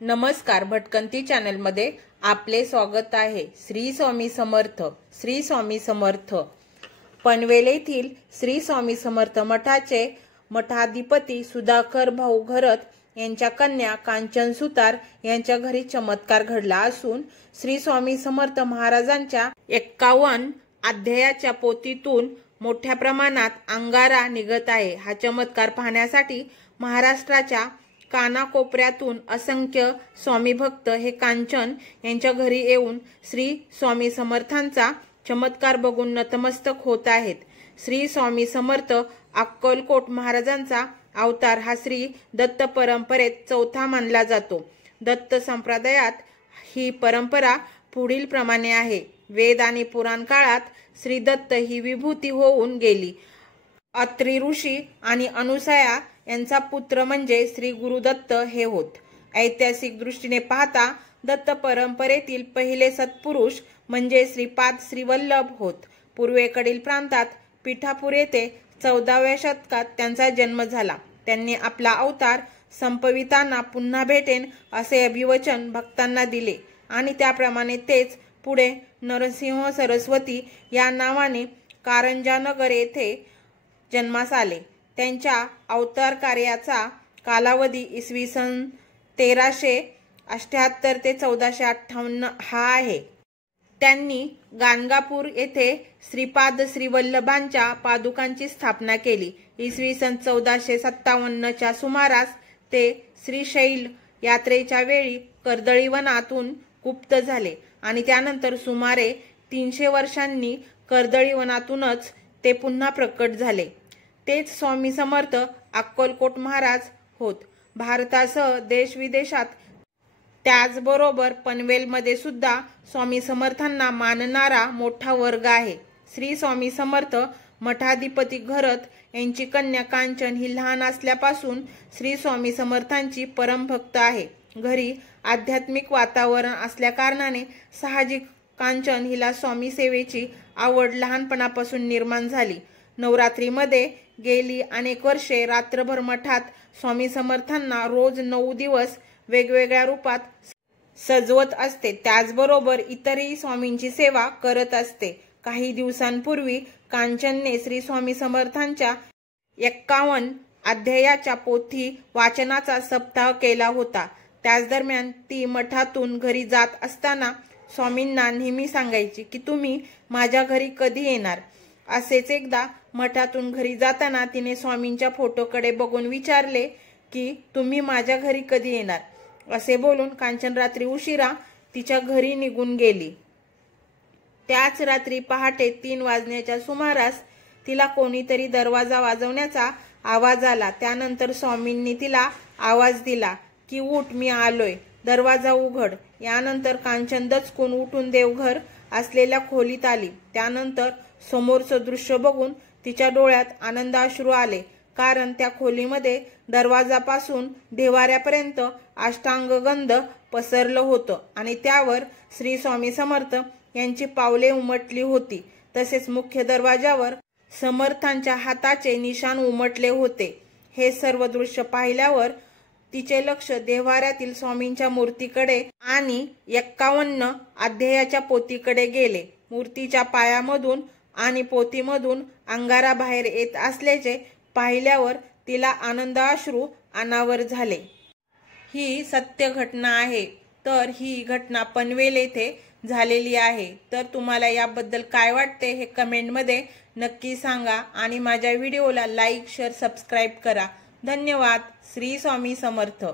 नमस्कार, भटकंती चॅनल मध्ये आपले स्वागत आहे। श्री स्वामी समर्थ। श्री स्वामी समर्थ। पनवेल येथील श्री स्वामी समर्थ मठाचे मठाधिपती सुधाकर भाऊ घरत यांच्या कन्या कांचन सुतार यांच्या घरी चमत्कार घडला असून श्री स्वामी समर्थ महाराजांच्या 51 अध्यायाच्या पोथीतून मोठ्या प्रमाणात अंगारा निघत आहे। हा चमत्कार पाहण्यासाठी महाराष्ट्राच्या कानाकोपऱ्यातून असंख्य स्वामी भक्त हे कांचन यांच्या घरी येऊन श्री स्वामी समर्थांचा चमत्कार बघून नतमस्तक होत आहेत। श्री स्वामी समर्थ अक्कलकोट महाराजांचा अवतार हा श्री दत्त परंपरेत चौथा मानला जातो। दत्त संप्रदायात ही परंपरा पुढील प्रमाणे आहे। वेद आणि पुराण काळात श्री दत्त ही विभूती होऊन गेली। अत्री ऋषी आणि अनुसया यांचा पुत्र म्हणजे श्री गुरुदत्त हे होत। ऐतिहासिक दृष्टीने पाहता दत्त परंपरेतील पहिले सत्पुरुष म्हणजे श्रीपाद श्रीवल्लभ होत। पूर्वेकडील प्रांतात पिठापूर येथे 14व्या शतकात त्यांचा जन्म झाला। त्यांनी आपला अवतार संपविताना पुन्हा भेटेन असे अभिवचन भक्तांना दिले आणि त्याप्रमाणे तेच पुढे नरसिंह सरस्वती या नावाने कारंजानगर येथे जन्मास आले। त्यांच्या अवतार कार्याचा कालावधी इसवी सन 1378 ते 1458 हा आहे। त्यांनी गाणगापूर येथे श्रीपाद श्रीवल्लभांच्या पादुकांची स्थापना केली। इसवी सन 1457 च्या सुमारास ते श्रीशैल यात्रेच्या वेळी कर्दळीवनातून गुप्त झाले आणि त्यानंतर सुमारे 300 वर्षांनी कर्दळीवनातूनच ते पुन्हा प्रकट झाले। तेच स्वामी समर्थ अक्कलकोट महाराज होत। भारतासह देश विदेशात त्याचबरोबर पनवेलमध्ये सुद्धा स्वामी समर्थांना मानणारा मोठा वर्ग आहे। श्री स्वामी समर्थ मठाधिपती घरत यांची कन्या कांचन ही लहान असल्यापासून श्री स्वामी समर्थांची परमभक्त आहे। घरी आध्यात्मिक वातावरण असल्या कारणाने साहजिक कांचन हिला स्वामी सेवेची आवड लहानपणापासून निर्माण झाली। नवरात्रीमध्ये गेली अनेक वर्षे रात्रभर मठात स्वामी समर्थांना रोज 9 दिवस वेगवेगळ्या रूपात सजवत असते। त्याचबरोबर इतरही स्वामींची सेवा करत असते। काही दिवसांपूर्वी कांचनने श्री स्वामी समर्थांच्या 51 अध्यायाच्या पोथी वाचनाचा सप्ताह केला होता। त्याच दरम्यान ती मठातून घरी जात असताना स्वामींना नेहमी सांगायची की तुम्ही माझ्या घरी कधी येणार। असेच एकदा मठातून घरी जाताना तिने स्वामींच्या फोटोकडे बघून विचारले की तुम्ही माझ्या घरी कधी येणार। असे बोलून कांचन रात्री उशिरा तिच्या घरी निघून गेली। त्याच रात्री पहाटे 3 वाजण्याच्या सुमारास तिला कोणीतरी दरवाजा वाजवण्याचा आवाज आला। त्यानंतर स्वामींनी तिला आवाज दिला की उठ, मी आलोय, दरवाजा उघड। यानंतर कांचन दचकून उठून देवघर असलेल्या खोलीत आली। त्यानंतर समोरचं दृश्य बघून तिच्या डोळ्यात आनंदाश्रू आले, कारण त्या खोलीमध्ये दरवाजापासून देव्हाऱ्यापर्यंत अष्टांगगंध पसरलं होतं आणि त्यावर श्री स्वामी समर्थ यांची पावले उमटली होती। तसेच मुख्य दरवाजावर समर्थांच्या हाताचे निशाण उमटले होते। हे सर्व दृश्य पाहिल्यावर तिचे लक्ष देव्हाऱ्यातील स्वामींच्या मूर्तीकडे आणि 51 अध्यायाच्या पोथीकडे गेले। मूर्तीच्या पायामधून आणि पोथीमधून अंगारा बाहेर येत असल्याचे पाहिल्यावर तिला आनंदाश्रू अनावर झाले। ही सत्य घटना आहे। तर ही घटना पनवेल येथे झालेली आहे। तर तुम्हाला याबद्दल काय वाटते हे कमेंटमध्ये नक्की सांगा आणि माझ्या व्हिडिओला लाईक, शेअर, सबस्क्राईब करा। धन्यवाद। श्री स्वामी समर्थ।